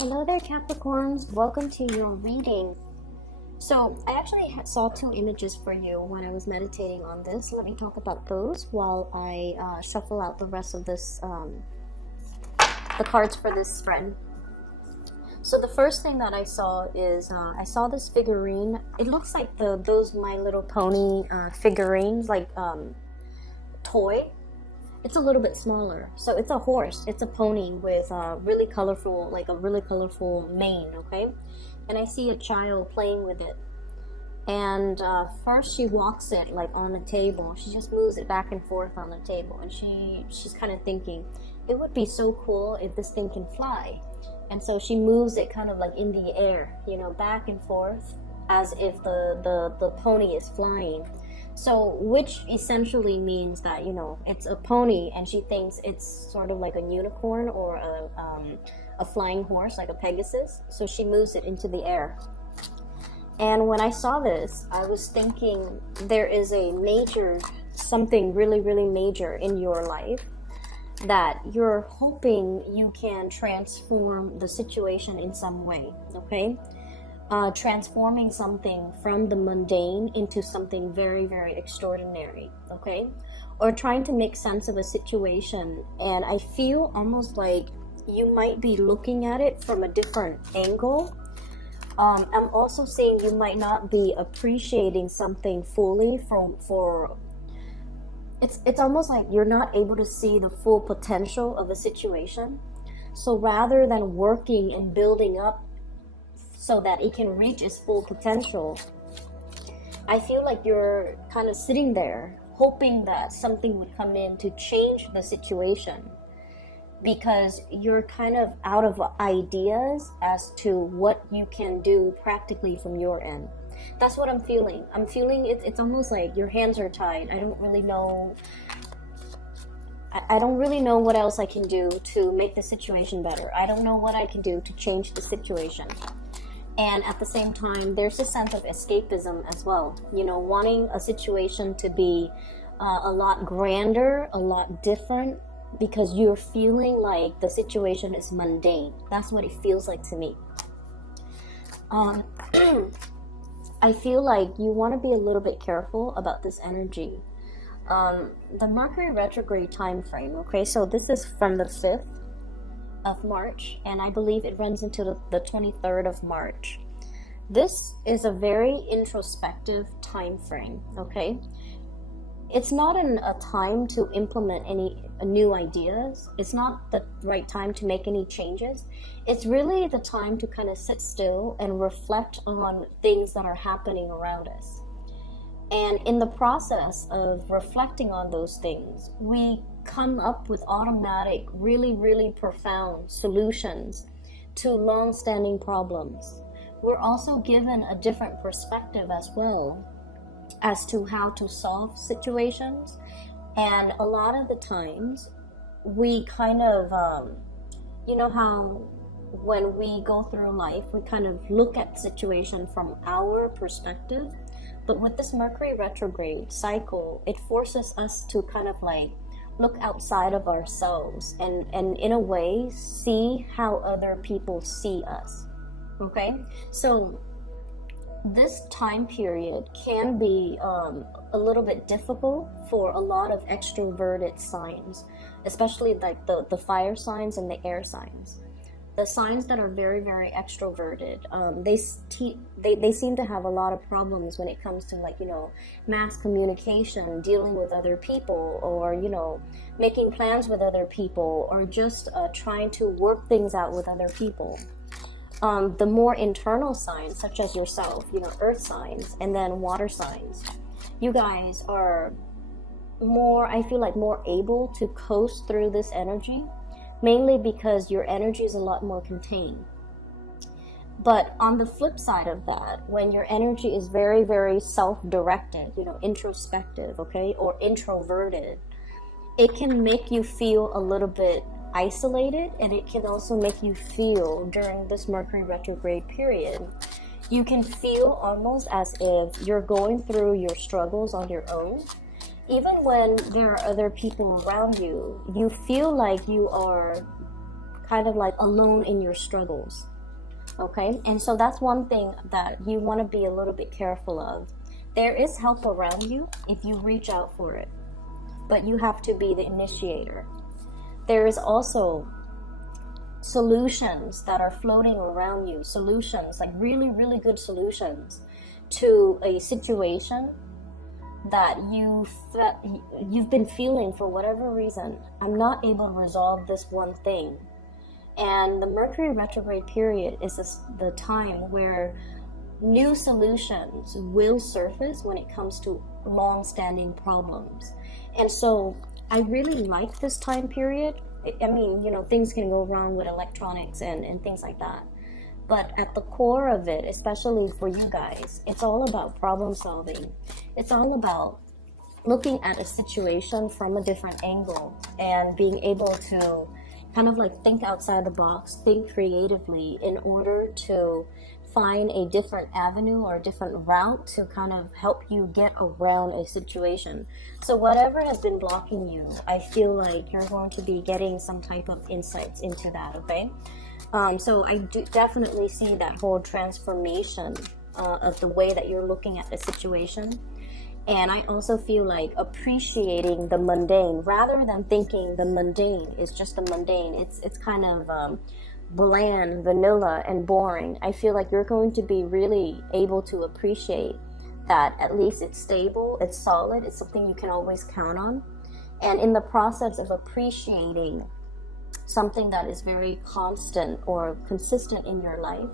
Hello there, Capricorns. Welcome to your reading. So I actually saw two images for you when I was meditating on this. Let me talk about those while I shuffle out the rest of this, the cards for this spread. So the first thing that I saw is I saw this figurine. It looks like those My Little Pony figurines, like toy. It's a little bit smaller. So it's a horse. It's a pony with really colorful, like a really colorful mane, okay? And I see a child playing with it. And first she walks it like on the table. She just moves it back and forth on the table. And she's kind of thinking, it would be so cool if this thing can fly. And so she moves it kind of like in the air, you know, back and forth as if the pony is flying. So, which essentially means that, you know, it's a pony and she thinks it's sort of like a unicorn or a flying horse, like a Pegasus. So she moves it into the air. And when I saw this, I was thinking there is a major, something really, really major in your life that you're hoping you can transform the situation in some way, okay? Transforming something from the mundane into something very, very extraordinary, okay? Or trying to make sense of a situation. And I feel almost like you might be looking at it from a different angle. I'm also seeing you might not be appreciating something fully for it's almost like you're not able to see the full potential of a situation. So rather than working and building up so that it can reach its full potential, I feel like you're kind of sitting there hoping that something would come in to change the situation, because you're kind of out of ideas as to what you can do practically from your end. That's what I'm feeling. I'm feeling it's almost like your hands are tied. I don't really know what else I can do to make the situation better. I don't know what I can do to change the situation. And at the same time, there's a sense of escapism as well. You know, wanting a situation to be a lot grander, a lot different, because you're feeling like the situation is mundane. That's what it feels like to me. I feel like you want to be a little bit careful about this energy. The Mercury retrograde time frame, okay, so this is from the 5th of March, and I believe it runs into the 23rd of March. This is a very introspective time frame, okay? It's not a time to implement any new ideas. It's not the right time to make any changes. It's really the time to kind of sit still and reflect on things that are happening around us. And in the process of reflecting on those things, we come up with automatic, really, really profound solutions to long-standing problems. We're also given a different perspective as well as to how to solve situations. And a lot of the times we kind of, you know how when we go through life, we kind of look at the situation from our perspective. But with this Mercury retrograde cycle, it forces us to kind of like look outside of ourselves and in a way see how other people see us, okay? So this time period can be a little bit difficult for a lot of extroverted signs, especially like the fire signs and the air signs. The signs that are very, very extroverted, they seem to have a lot of problems when it comes to, like, you know, mass communication, dealing with other people, or, you know, making plans with other people, or just trying to work things out with other people. The more internal signs, such as yourself, you know, earth signs, and then water signs, you guys are more, I feel like, more able to coast through this energy, mainly because your energy is a lot more contained. But on the flip side of that, when your energy is very, very self-directed, you know, introspective, okay, or introverted, it can make you feel a little bit isolated, and it can also make you feel, during this Mercury retrograde period, you can feel almost as if you're going through your struggles on your own. Even when there are other people around you, you feel like you are kind of like alone in your struggles. Okay, and so that's one thing that you want to be a little bit careful of. There is help around you if you reach out for it, but you have to be the initiator. There is also solutions that are floating around you, solutions, like really, really good solutions to a situation that you've been feeling for whatever reason. I'm not able to resolve this one thing. And the Mercury retrograde period is the time where new solutions will surface when it comes to long-standing problems. And so I really like this time period. I mean, you know, things can go wrong with electronics and things like that. But at the core of it, especially for you guys, it's all about problem solving. It's all about looking at a situation from a different angle and being able to kind of like think outside the box, think creatively in order to find a different avenue or a different route to kind of help you get around a situation. So whatever has been blocking you, I feel like you're going to be getting some type of insights into that, okay? So I do definitely see that whole transformation of the way that you're looking at the situation. And I also feel like appreciating the mundane rather than thinking the mundane is just the mundane. It's kind of bland, vanilla, and boring. I feel like you're going to be really able to appreciate that at least it's stable, it's solid, it's something you can always count on. And in the process of appreciating something that is very constant or consistent in your life,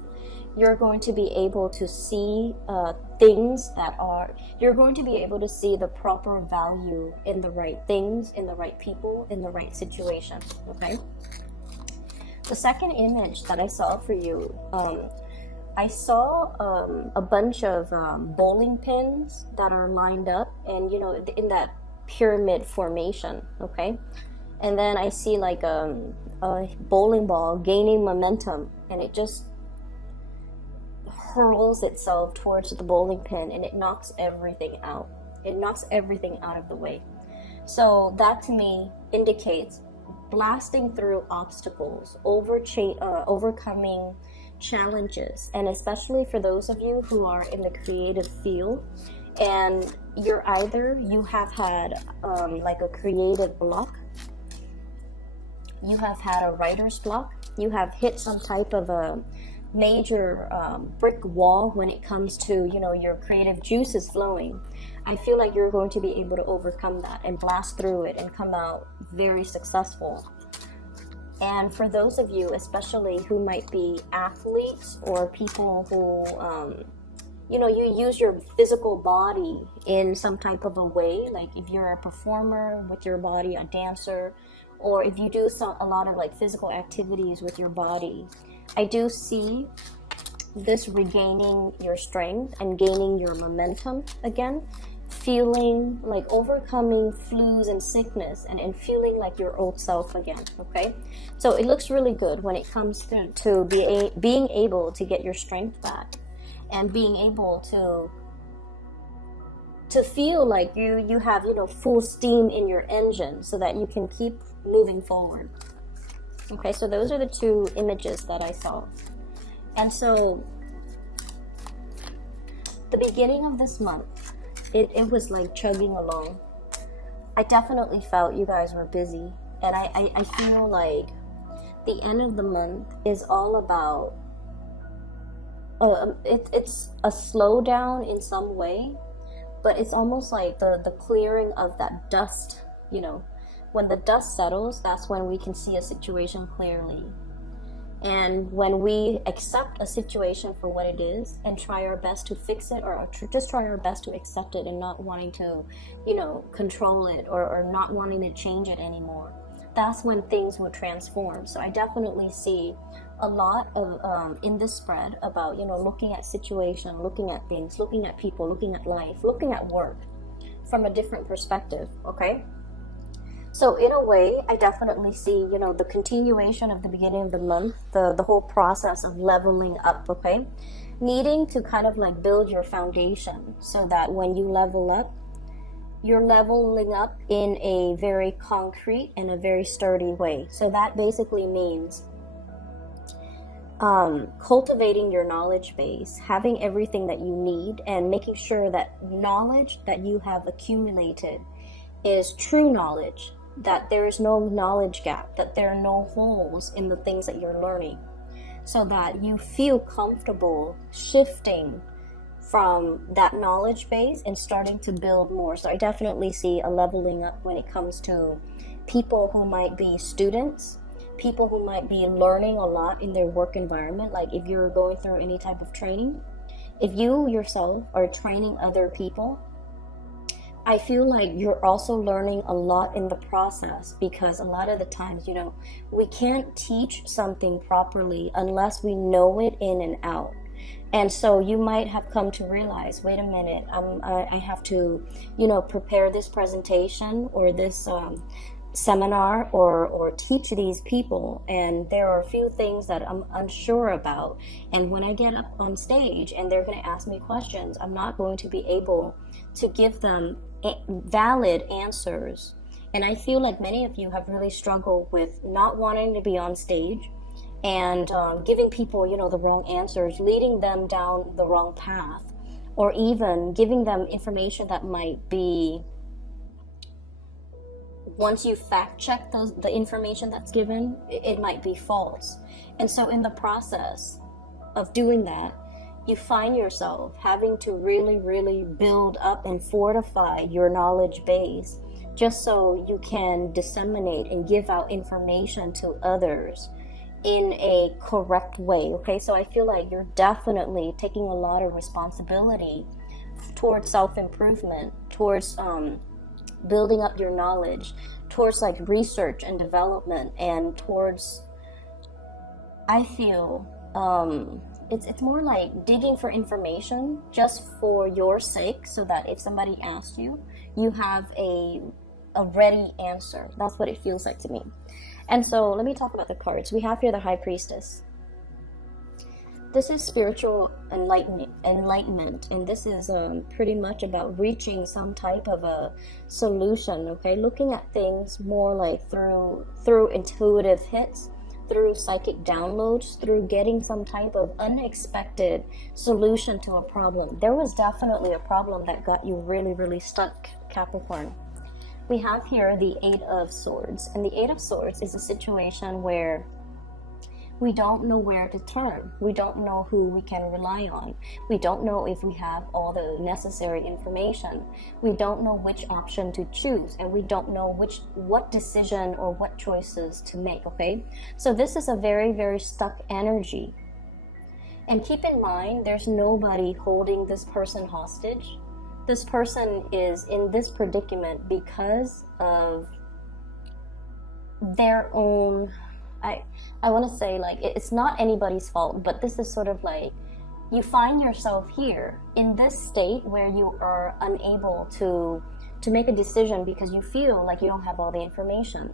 you're going to be able to see things that are, you're going to be able to see the proper value in the right things, in the right people, in the right situation, okay? The second image that I saw for you, I saw a bunch of bowling pins that are lined up and, you know, in that pyramid formation, okay? And then I see like a bowling ball gaining momentum, and it just hurls itself towards the bowling pin and it knocks everything out. It knocks everything out of the way. So that to me indicates blasting through obstacles, overcoming challenges, and especially for those of you who are in the creative field and you have had like a creative block, you have had a writer's block, you have hit some type of a major brick wall when it comes to, you know, your creative juices flowing. I feel like you're going to be able to overcome that and blast through it and come out very successful. And for those of you especially who might be athletes or people who you know, you use your physical body in some type of a way, like if you're a performer with your body, a dancer, or if you do a lot of like physical activities with your body, I do see this regaining your strength and gaining your momentum again, feeling like overcoming flus and sickness and feeling like your old self again, okay? So it looks really good when it comes to being able to get your strength back and being able to feel like you have, you know, full steam in your engine so that you can keep moving forward. Okay, so those are the two images that I saw. And so the beginning of this month, it was like chugging along. I definitely felt you guys were busy, and I feel like the end of the month is all about it's a slowdown in some way, but it's almost like the clearing of that dust. You know, when the dust settles, that's when we can see a situation clearly. And when we accept a situation for what it is and try our best to fix it, or just try our best to accept it and not wanting to, you know, control it or not wanting to change it anymore, that's when things will transform. So I definitely see a lot of in this spread about, you know, looking at situation, looking at things, looking at people, looking at life, looking at work from a different perspective, okay? So in a way, I definitely see, you know, the continuation of the beginning of the month, the whole process of leveling up, okay? Needing to kind of like build your foundation so that when you level up, you're leveling up in a very concrete and a very sturdy way. So that basically means cultivating your knowledge base, having everything that you need, and making sure that knowledge that you have accumulated is true knowledge, that there is no knowledge gap, that there are no holes in the things that you're learning, so that you feel comfortable shifting from that knowledge base and starting to build more. So I definitely see a leveling up when it comes to people who might be students, people who might be learning a lot in their work environment. Like if you're going through any type of training, if you yourself are training other people, I feel like you're also learning a lot in the process, because a lot of the times, we can't teach something properly unless we know it in and out. And so you might have come to realize, wait a minute, I have to, prepare this presentation or this seminar or teach these people, and there are a few things that I'm unsure about, and when I get up on stage and they're going to ask me questions, I'm not going to be able to give them valid answers. And I feel like many of you have really struggled with not wanting to be on stage and giving people, the wrong answers, leading them down the wrong path, or even giving them information that might be, once you fact check the information that's given, it might be false. And so in the process of doing that, you find yourself having to really, really build up and fortify your knowledge base, just so you can disseminate and give out information to others in a correct way. Okay, so I feel like you're definitely taking a lot of responsibility towards self-improvement, towards building up your knowledge, towards like research and development, and towards, I feel it's more like digging for information just for your sake, so that if somebody asks you, you have a ready answer. That's what it feels like to me. And so let me talk about the cards. We have here the High Priestess. This is spiritual enlightenment, and this is pretty much about reaching some type of a solution, okay? Looking at things more like through intuitive hits, through psychic downloads, through getting some type of unexpected solution to a problem. There was definitely a problem that got you really, really stuck, Capricorn. We have here the Eight of Swords, and the Eight of Swords is a situation where we don't know where to turn. We don't know who we can rely on. We don't know if we have all the necessary information. We don't know which option to choose, and we don't know what decision or what choices to make, okay? So this is a very, very stuck energy. And keep in mind, there's nobody holding this person hostage. This person is in this predicament because of their own, I want to say, like, it's not anybody's fault, but this is sort of like, you find yourself here in this state where you are unable to make a decision because you feel like you don't have all the information.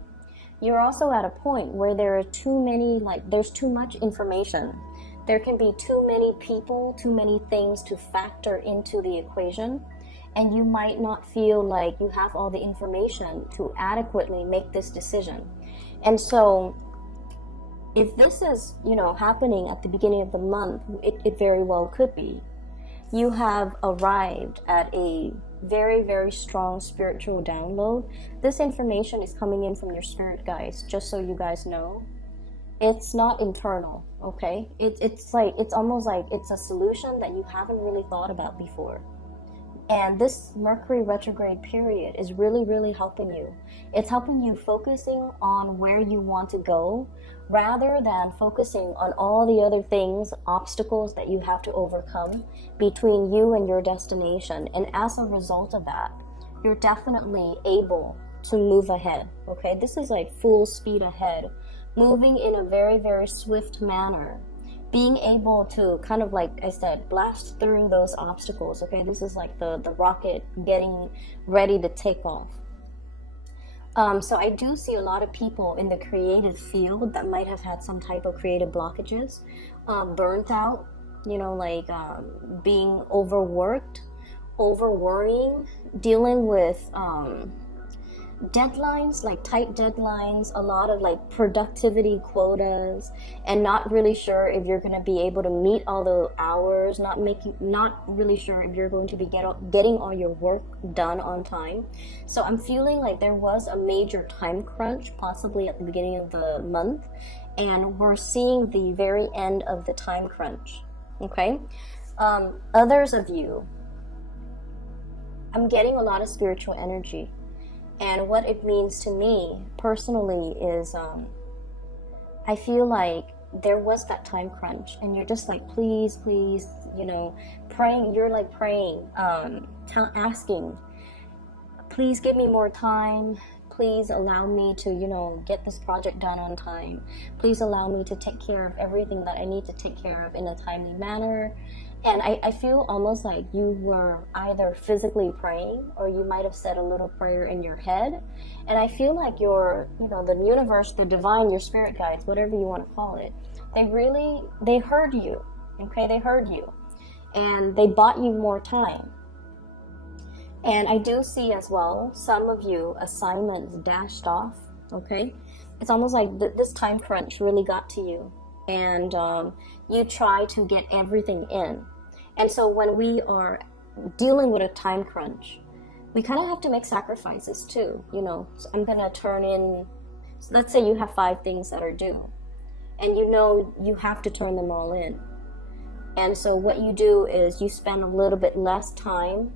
You're also at a point where there are too many, there's too much information. There can be too many people, too many things to factor into the equation, and you might not feel like you have all the information to adequately make this decision. And so if this is, happening at the beginning of the month, it very well could be. You have arrived at a very, very strong spiritual download. This information is coming in from your spirit guides, just so you guys know. It's not internal, okay? It's almost like it's a solution that you haven't really thought about before. And this Mercury retrograde period is really, really helping you. It's helping you focusing on where you want to go, rather than focusing on all the other things, obstacles that you have to overcome between you and your destination. And as a result of that, you're definitely able to move ahead, okay? This is like full speed ahead, moving in a very, very swift manner. Being able to kind of, like I said, blast through those obstacles, okay? This is like the rocket getting ready to take off. So I do see a lot of people in the creative field that might have had some type of creative blockages, burnt out, being overworked, over-worrying, dealing with deadlines, like tight deadlines, a lot of like productivity quotas, and not really sure if you're going to be able to meet all the hours, not really sure if you're going to be getting all your work done on time. So I'm feeling like there was a major time crunch possibly at the beginning of the month, and we're seeing the very end of the time crunch. Okay. Others of you, I'm getting a lot of spiritual energy. And what it means to me personally is I feel like there was that time crunch, and you're just like, please, please, praying. You're like praying, asking, please give me more time. Please allow me to, get this project done on time. Please allow me to take care of everything that I need to take care of in a timely manner. And I feel almost like you were either physically praying, or you might have said a little prayer in your head. And I feel like the universe, the divine, your spirit guides, whatever you want to call it, they heard you. Okay, they heard you. And they bought you more time. And I do see as well, some of you, assignments dashed off, okay? It's almost like this time crunch really got to you. And you try to get everything in. And so when we are dealing with a time crunch, we kind of have to make sacrifices too. So I'm going to turn in, let's say you have 5 things that are due. And you have to turn them all in. And so what you do is you spend a little bit less time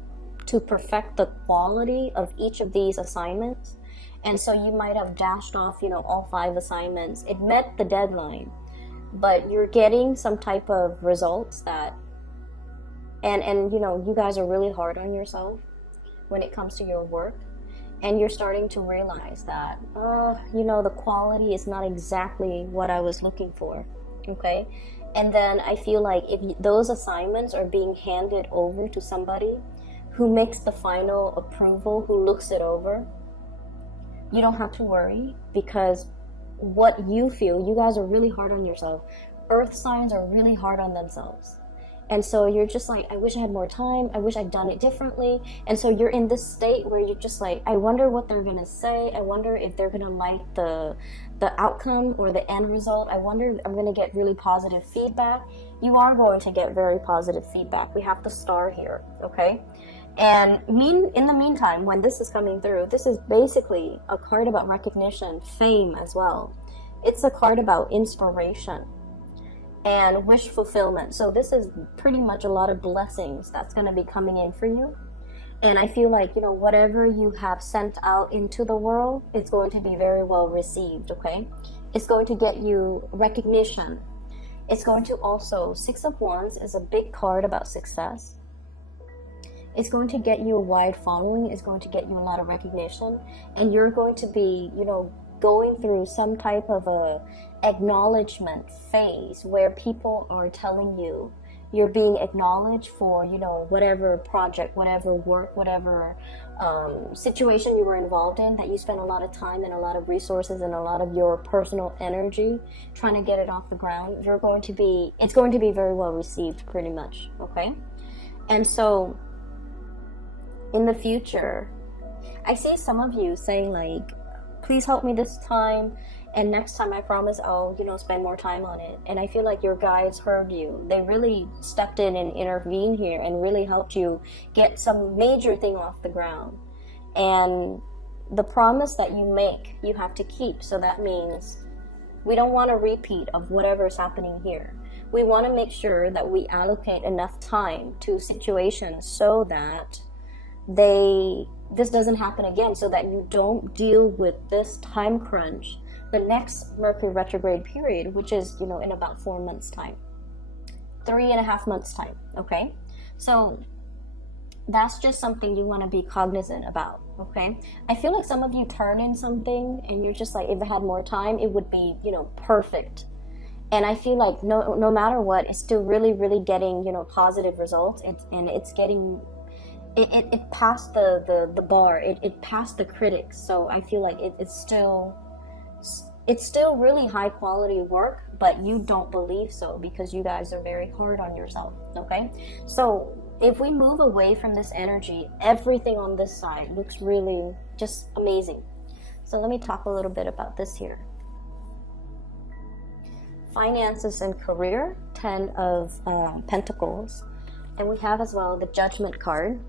to perfect the quality of each of these assignments. And so you might have dashed off, all 5 assignments. It met the deadline, but you're getting some type of results that, and you guys are really hard on yourself when it comes to your work. And you're starting to realize that, the quality is not exactly what I was looking for, okay? And then I feel like if those assignments are being handed over to somebody who makes the final approval, who looks it over, you don't have to worry, because what you feel, you guys are really hard on yourself. Earth signs are really hard on themselves. And so you're just like, I wish I had more time. I wish I'd done it differently. And so you're in this state where you're just like, I wonder what they're going to say. I wonder if they're going to like the outcome or the end result. I wonder if I'm going to get really positive feedback. You are going to get very positive feedback. We have the star here, okay? And in the meantime, when this is coming through, this is basically a card about recognition, fame as well. It's a card about inspiration and wish fulfillment. So this is pretty much a lot of blessings that's going to be coming in for you. And I feel like, whatever you have sent out into the world, it's going to be very well received, okay? It's going to get you recognition. It's going to also, 6 of Wands is a big card about success. It's going to get you a wide following. It's going to get you a lot of recognition. And you're going to be, going through some type of a acknowledgement phase where people are telling you you're being acknowledged for, whatever project, whatever work, whatever situation you were involved in, that you spent a lot of time and a lot of resources and a lot of your personal energy trying to get it off the ground. It's going to be very well received, pretty much, okay? And so in the future, I see some of you saying like, please help me this time, and next time I promise I'll, spend more time on it. And I feel like your guides heard you. They really stepped in and intervened here and really helped you get some major thing off the ground. And the promise that you make, you have to keep. So that means we don't want a repeat of whatever's happening here. We want to make sure that we allocate enough time to situations so that this doesn't happen again, so that you don't deal with this time crunch the next Mercury retrograde period, which is, in about 4 months time, 3.5 months time, okay? So that's just something you want to be cognizant about, okay? I feel like some of you turn in something and you're just like, if I had more time, it would be, perfect. And I feel like no matter what, it's still really, really getting, positive results. It's getting, it passed the bar. It passed the critics. So I feel like it's still really high quality work, but you don't believe so because you guys are very hard on yourself, okay? So if we move away from this energy, everything on this side looks really just amazing, So let me talk a little bit about this here. Finances and career, 10 of Pentacles. And we have as well the Judgment card.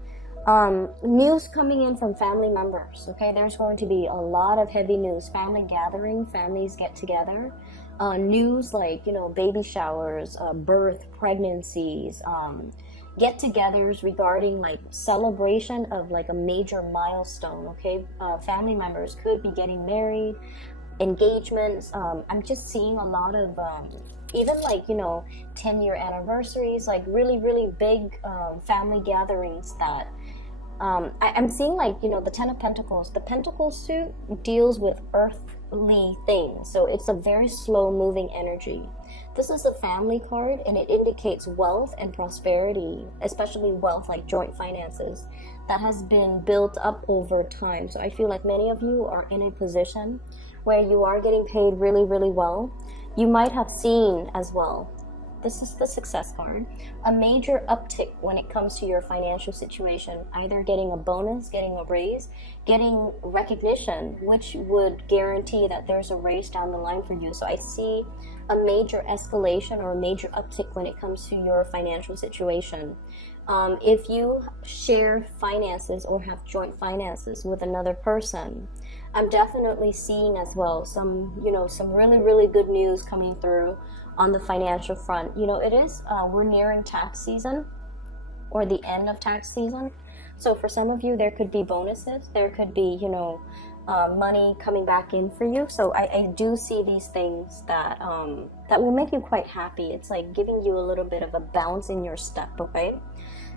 News coming in from family members. Okay, there's going to be a lot of heavy news. Family gathering, families get together. News like, you know, baby showers, birth, pregnancies, get-togethers regarding like celebration of like a major milestone. Okay, family members could be getting married, engagements. I'm just seeing a lot of even like, you know, 10-year anniversaries, like really big family gatherings that I'm seeing, like, you know, the 10 of Pentacles. The Pentacle suit deals with earthly things, so it's a very slow moving energy. This is a family card, and it indicates wealth and prosperity, especially wealth like joint finances that has been built up over time. So I feel like many of you are in a position where you are getting paid really well. You might have seen as well, this is the Success card, a major uptick when it comes to your financial situation, either getting a bonus, getting a raise, getting recognition, which would guarantee that there's a raise down the line for you. So I see a major escalation or a major uptick when it comes to your financial situation. If you share finances or have joint finances with another person, I'm definitely seeing as well some, you know, some really good news coming through on the financial front. You know, it is, we're nearing tax season or the end of tax season. So for some of you, there could be bonuses. There could be, you know, money coming back in for you. So I do see these things that that will make you quite happy. It's like giving you a little bit of a bounce in your step, okay?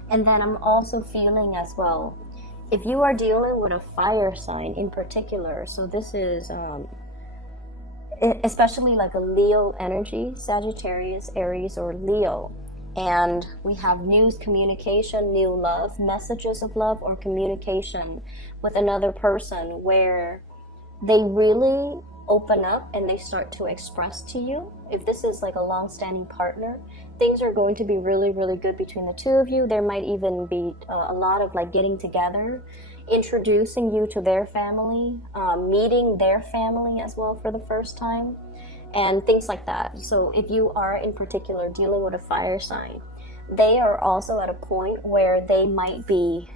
And then I'm also feeling as well, if you are dealing with a fire sign in particular, so this is especially like a Leo energy, Sagittarius, Aries, or Leo. And we have news, communication, new love, messages of love, or communication with another person where they really open up and they start to express to you. If this is like a long-standing partner, things are going to be really good between the two of you. There might even be a lot of like getting together, introducing you to their family, meeting their family as well for the first time, and things like that. So if you are in particular dealing with a fire sign, they are also at a point where they might be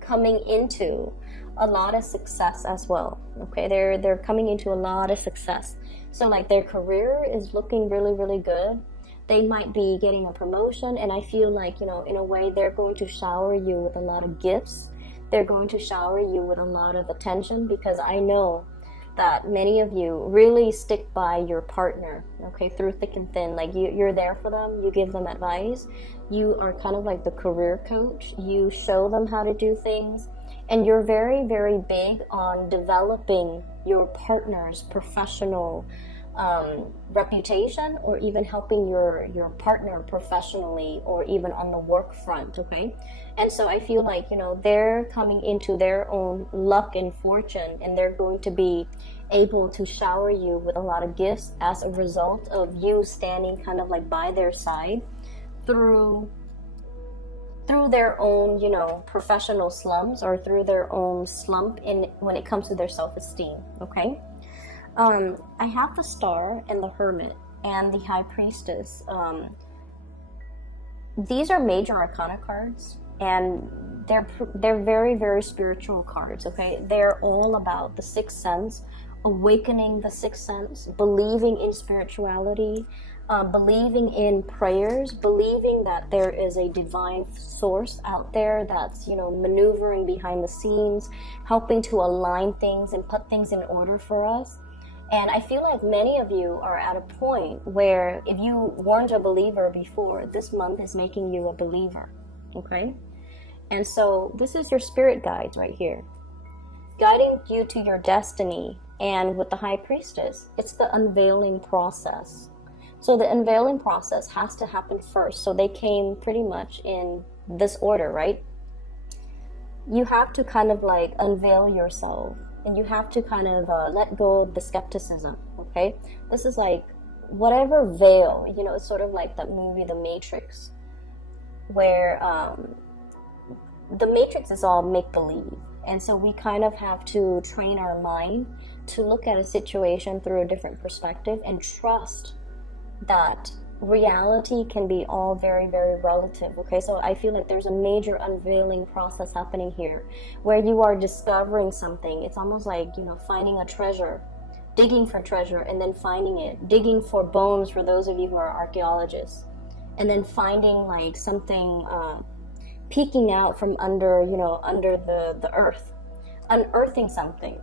coming into a lot of success as well. Okay, they're coming into a lot of success. So like their career is looking really good. They might be getting a promotion, and I feel like, you know, in a way they're going to shower you with a lot of gifts. They're going to shower you with a lot of attention, because I know that many of you really stick by your partner, okay, through thick and thin. Like you're there for them, you give them advice, you are kind of like the career coach, you show them how to do things, and you're very big on developing your partner's professional reputation, or even helping your partner professionally, or even on the work front, okay? And so I feel like, you know, they're coming into their own luck and fortune, and they're going to be able to shower you with a lot of gifts as a result of you standing kind of like by their side through their own, you know, professional slumps, or through their own slump in when it comes to their self-esteem, okay? I have the Star and the Hermit and the High Priestess. These are major arcana cards, and they're very spiritual cards, okay? They're all about the sixth sense, awakening the sixth sense, believing in spirituality, believing in prayers, believing that there is a divine source out there that's, you know, maneuvering behind the scenes, helping to align things and put things in order for us. And I feel like many of you are at a point where if you weren't a believer before, this month is making you a believer, okay? And so this is your spirit guides right here, guiding you to your destiny. And with the High Priestess, it's the unveiling process. So the unveiling process has to happen first. So they came pretty much in this order, right? You have to kind of like unveil yourself, and you have to kind of let go of the skepticism, okay? This is like whatever veil, you know, it's sort of like that movie, The Matrix, where the Matrix is all make-believe. And so we kind of have to train our mind to look at a situation through a different perspective and trust that reality can be all very, very relative. Okay, so I feel like there's a major unveiling process happening here where you are discovering something. It's almost like, you know, finding a treasure, digging for treasure and then finding it, digging for bones for those of you who are archaeologists, and then finding like something peeking out from under, you know, under the earth, unearthing something.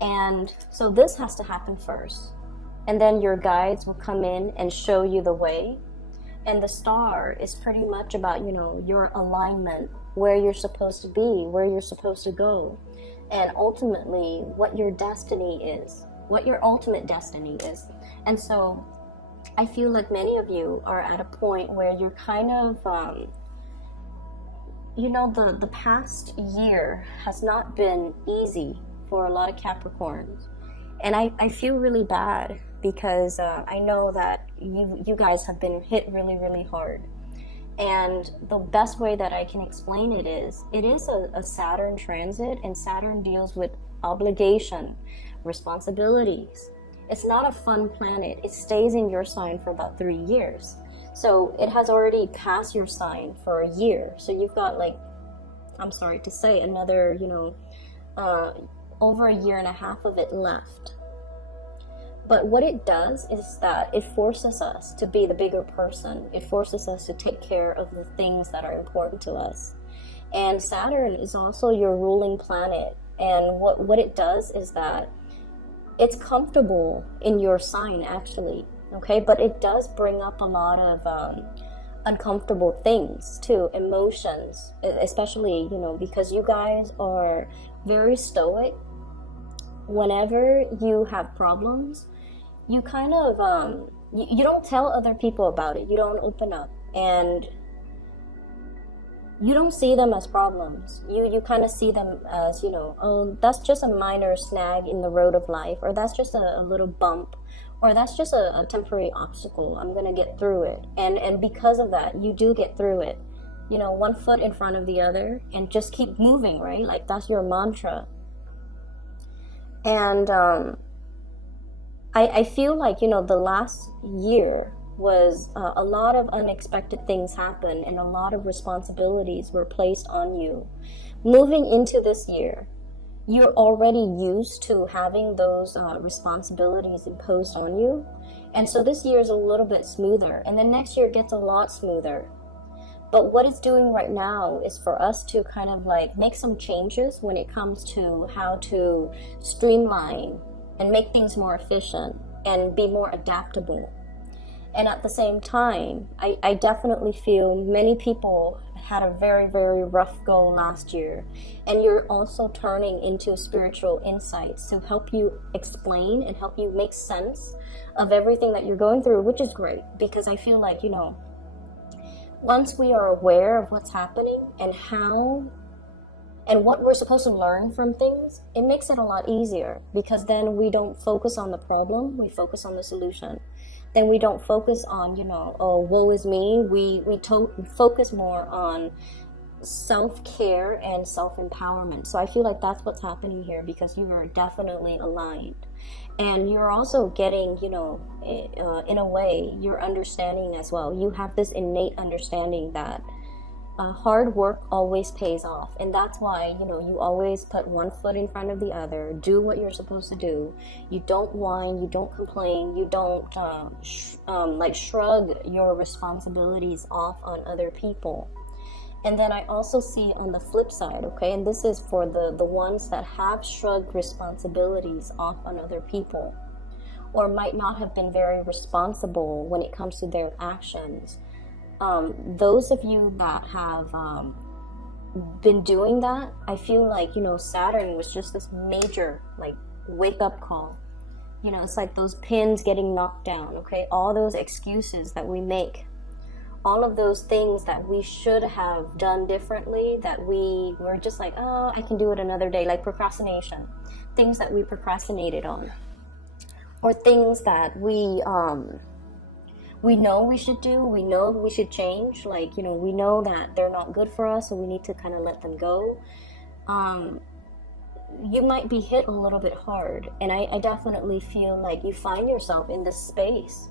And so this has to happen first. And then your guides will come in and show you the way. And the star is pretty much about, you know, your alignment, where you're supposed to be, where you're supposed to go, and ultimately what your destiny is, what your ultimate destiny is. And so I feel like many of you are at a point where you're kind of, you know, the past year has not been easy for a lot of Capricorns. And I feel really bad because I know that you guys have been hit really, really hard. And the best way that I can explain it is a Saturn transit, and Saturn deals with obligation, responsibilities. It's not a fun planet. It stays in your sign for about 3 years. So it has already passed your sign for a year. So you've got, like, I'm sorry to say, another, you know, over a year and a half of it left. But what it does is that it forces us to be the bigger person. It forces us to take care of the things that are important to us. And Saturn is also your ruling planet. And what it does is that it's comfortable in your sign, actually. Okay, but it does bring up a lot of uncomfortable things too, emotions, especially, you know, because you guys are very stoic. Whenever you have problems, you kind of you don't tell other people about it. You don't open up, and you don't see them as problems. You kind of see them as, you know, oh, that's just a minor snag in the road of life, or that's just a little bump, or that's just a temporary obstacle. I'm gonna get through it. And because of that, you do get through it, you know, one foot in front of the other, and just keep moving, right? Like, that's your mantra. And I feel like, you know, the last year was a lot of unexpected things happened, and a lot of responsibilities were placed on you. Moving into this year, you're already used to having those responsibilities imposed on you. And so this year is a little bit smoother, and then next year gets a lot smoother. But what it's doing right now is for us to kind of like make some changes when it comes to how to streamline and make things more efficient and be more adaptable. And at the same time, I definitely feel many people had a very, very rough go last year. And you're also turning into spiritual insights to help you explain and help you make sense of everything that you're going through, which is great, because I feel like, you know, once we are aware of what's happening and how and what we're supposed to learn from things, it makes it a lot easier, because then we don't focus on the problem, we focus on the solution. Then we don't focus on, you know, oh, woe is me. We focus more on self-care and self-empowerment. So I feel like that's what's happening here, because you are definitely aligned. And you're also getting, you know, in a way, you're understanding as well. You have this innate understanding that hard work always pays off. And that's why, you know, you always put one foot in front of the other, do what you're supposed to do. You don't whine, you don't complain, you don't like shrug your responsibilities off on other people. And then I also see on the flip side, okay, and this is for the ones that have shrugged responsibilities off on other people, or might not have been very responsible when it comes to their actions. Those of you that have been doing that, I feel like, you know, Saturn was just this major, like, wake-up call. You know, it's like those pins getting knocked down, okay? All those excuses that we make, all of those things that we should have done differently, that we were just like, oh, I can do it another day, like procrastination. Things that we procrastinated on. Or things that we know we should do, we know we should change, like, you know, we know that they're not good for us, so we need to kind of let them go. you might be hit a little bit hard. And I definitely feel like you find yourself in this space,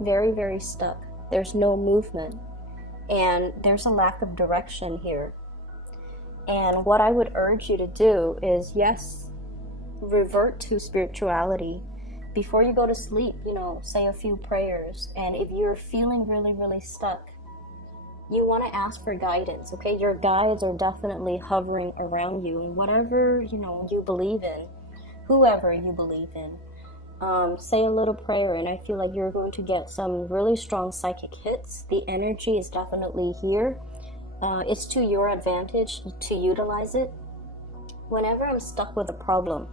very, very stuck. There's no movement. And there's a lack of direction here. And what I would urge you to do is, yes, revert to spirituality. Before you go to sleep, say a few prayers. And if you're feeling really, really stuck, you want to ask for guidance, okay? Your guides are definitely hovering around you. And whatever, you believe in, whoever you believe in, say a little prayer. And I feel like you're going to get some really strong psychic hits. The energy is definitely here. It's to your advantage to utilize it. Whenever I'm stuck with a problem,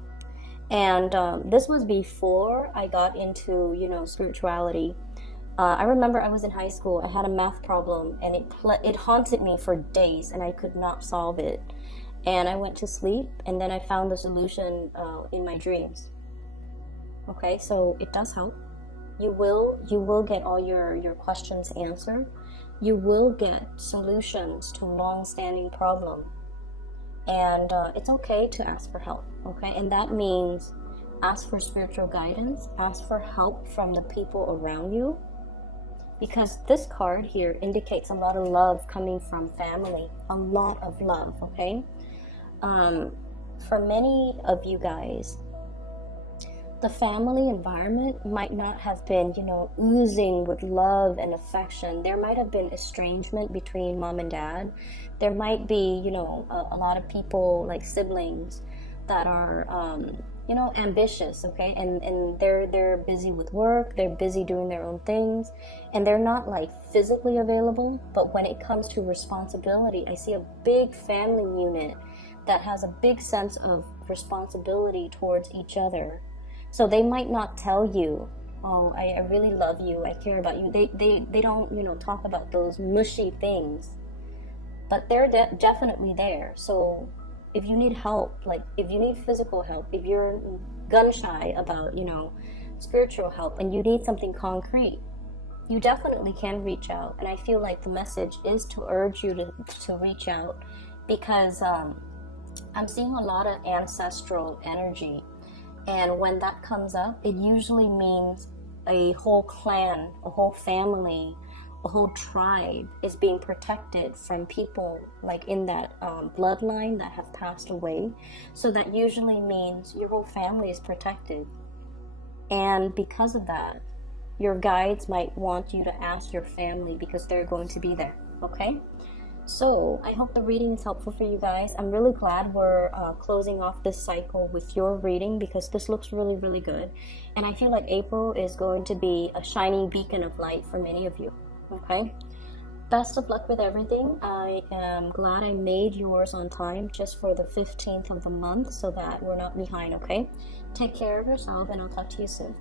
and this was before I got into, spirituality. I remember I was in high school. I had a math problem, and it haunted me for days, and I could not solve it. And I went to sleep, and then I found the solution in my dreams. Okay, so it does help. You will get all your questions answered. You will get solutions to long-standing problem. And it's okay to ask for help, okay? And that means ask for spiritual guidance, ask for help from the people around you, because this card here indicates a lot of love coming from family, a lot of love, okay? For many of you guys, the family environment might not have been, oozing with love and affection. There might have been estrangement between mom and dad. There might be, a lot of people, like siblings, that are, ambitious, okay? And they're busy with work. They're busy doing their own things. And they're not, like, physically available. But when it comes to responsibility, I see a big family unit that has a big sense of responsibility towards each other. So they might not tell you, oh, I really love you, I care about you. They don't, talk about those mushy things. But they're definitely there. So if you need help, like if you need physical help, if you're gun shy about, spiritual help, and you need something concrete, you definitely can reach out. And I feel like the message is to urge you to reach out, because I'm seeing a lot of ancestral energy. And when that comes up, it usually means a whole clan, a whole family, a whole tribe is being protected from people like in that bloodline that have passed away. So that usually means your whole family is protected. And because of that, your guides might want you to ask your family, because they're going to be there, okay? So I hope the reading is helpful for you guys. I'm really glad we're closing off this cycle with your reading, because this looks really, really good. And I feel like April is going to be a shining beacon of light for many of you. Okay? Best of luck with everything. I am glad I made yours on time just for the 15th of the month, so that we're not behind, okay? Take care of yourself, and I'll talk to you soon.